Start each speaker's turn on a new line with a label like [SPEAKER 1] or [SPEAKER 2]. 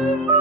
[SPEAKER 1] Oh.